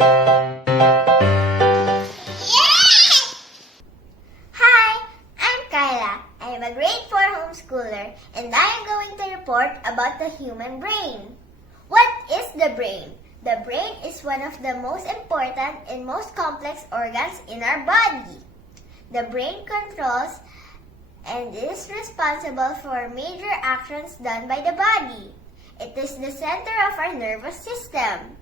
Hi, I'm Kyla. I am a grade 4 homeschooler and I am going to report about the human brain. What is the brain? The brain is one of the most important and most complex organs in our body. The brain controls and is responsible for major actions done by the body. It is the center of our nervous system.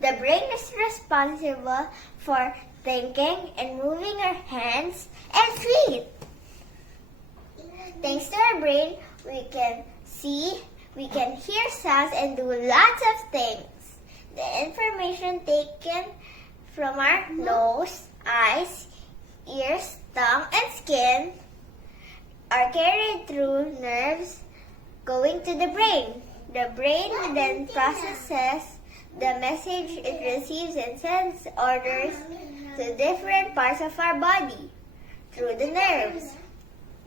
The brain is responsible for thinking and moving our hands and feet. Thanks to our brain, we can see, we can hear sounds and do lots of things. The information taken from our nose, eyes, ears, tongue, and skin are carried through nerves going to the brain. The brain then processes the message it receives and sends orders to different parts of our body through the nerves.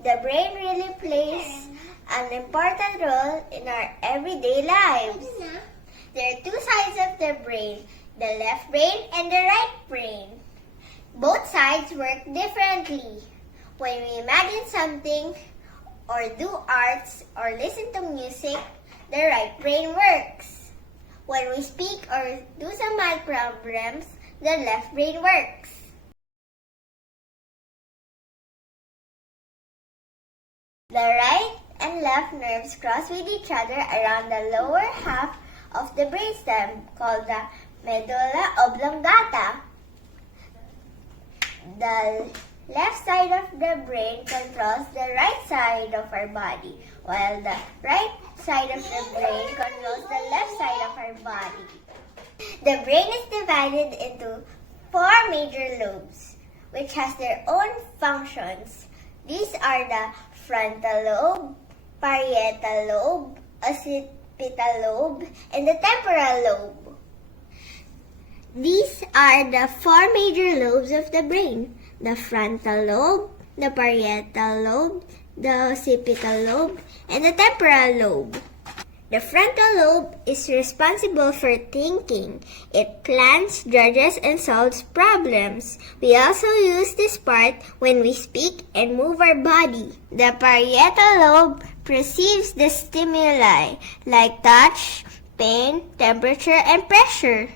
The brain really plays an important role in our everyday lives. There are two sides of the brain, the left brain and the right brain. Both sides work differently. When we imagine something or do arts or listen to music, the right brain works. When we speak or do some math problems, the left brain works. The right and left nerves cross with each other around the lower half of the brainstem called the medulla oblongata. The left side of the brain controls the right side of our body, while the right side of the brain controls the left side of our body. The brain is divided into 4 major lobes, which has their own functions. These are the frontal lobe, parietal lobe, occipital lobe, and the temporal lobe. These are the 4 major lobes of the brain: the frontal lobe, the parietal lobe, the occipital lobe, and the temporal lobe. The frontal lobe is responsible for thinking. It plans, judges, and solves problems. We also use this part when we speak and move our body. The parietal lobe perceives the stimuli like touch, pain, temperature, and pressure.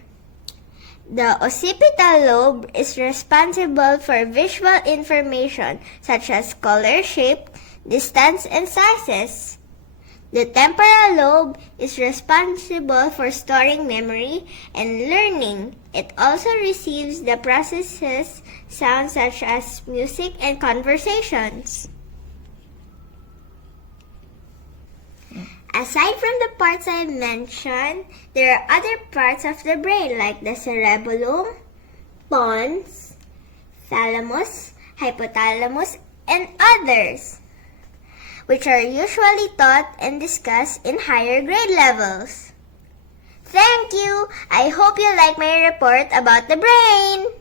The occipital lobe is responsible for visual information such as color, shape, distance, and sizes. The temporal lobe is responsible for storing memory and learning. It also receives the processes sounds such as music and conversations. Aside from the parts I mentioned, there are other parts of the brain like the cerebellum, pons, thalamus, hypothalamus, and others, which are usually taught and discussed in higher grade levels. Thank you! I hope you like my report about the brain!